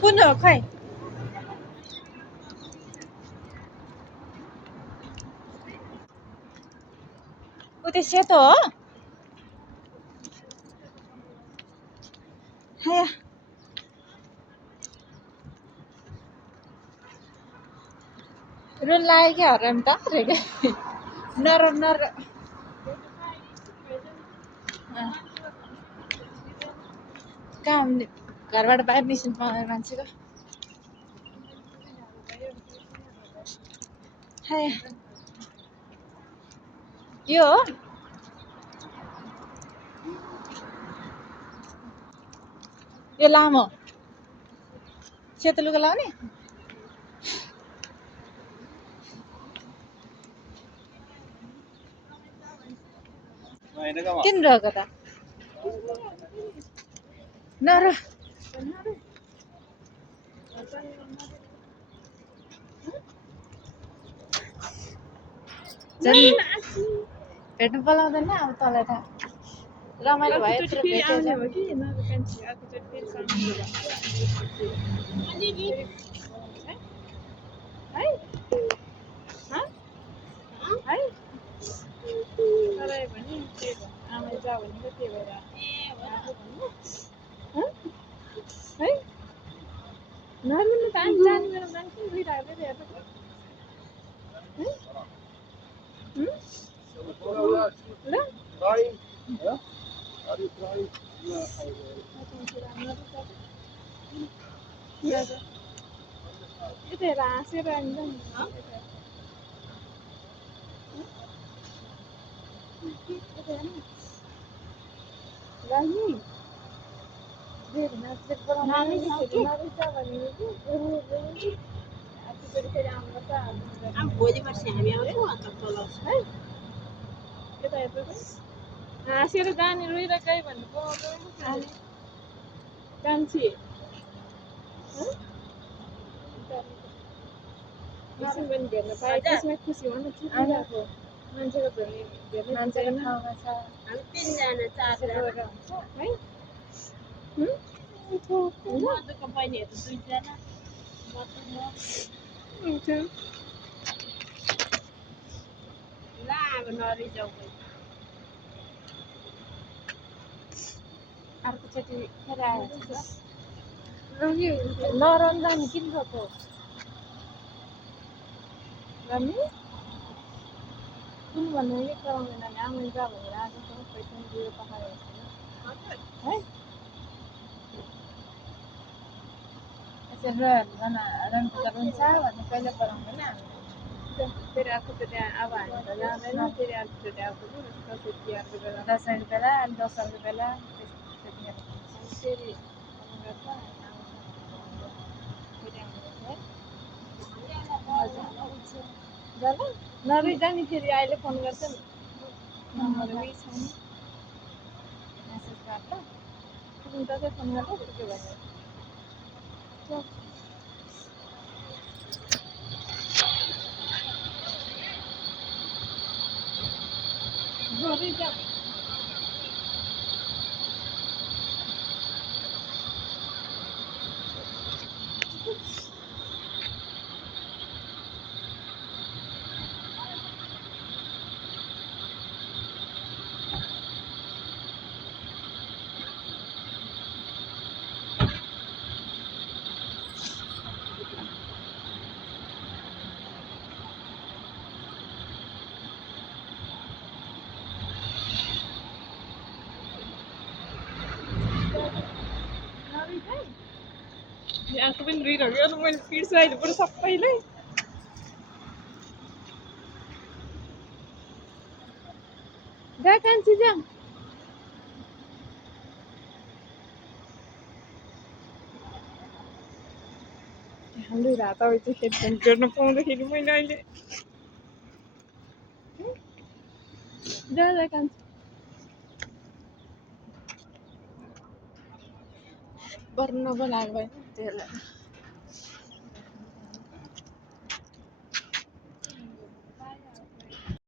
कुन हो खै उ त्यो सेतो हो हाय रुन लाग्यो क्या हराम त रे के नर नर काम घरबाट बाहिर निस्किनु पाउँदैन मान्छेको हाय यो हो यो लामो सेतो लुगा लाउने किन रहेको त नर भेट्नु बोलाउँदैन अब तँलाई त रमाइलो भयो यत्रो भेटेर भोलि पर्सि हामी आउँछौँ अन्त बोलाउँछौँ है हाँसेर जाने रोइरहेको गयो भने बोलाउँदैन जान्छे पनि भेट्न पाएँ त्यसमा खुसी हुन छुटिरहेको मान्छेको भेट्न ठाउँमा छ हामी तिनजना चारजना हुन्छ है मधुको बहिनीहरू दुईजना हुन्छ ल अब नरिजाऊ अर्कोचोटि फेरि आयो नरन्जाने किन भएको रमी कुन भन्नु यो कराउँदैन नि आमा जा भनेर आएको छ पैसा दिएर पकाएको है यसरी रन्नु त रुन्छ भन्ने कहिले कराउँदैन फेरि अर्कोचोटि अब हामी त जाँदैन फेरि अर्कोचोटि आएको दसैँको बेला अनि दसैँको बेला फेरि नरिजा नि फेरि अहिले फोन गर्छ नि नम्बरमै छैन मेसेज गर्दा दसैँ फोन गर्दा के भन्यो आँखा पनि रुइरहेको मैले पिर्छु अहिले बरु सबैलाई जा कान्छी जा हाम्रो रात अब चाहिँ हेडफोन गर्न पाउँदाखेरि मैले अहिले जा जा कान्छी बर्न नबोलाएको भएन त्यसलाई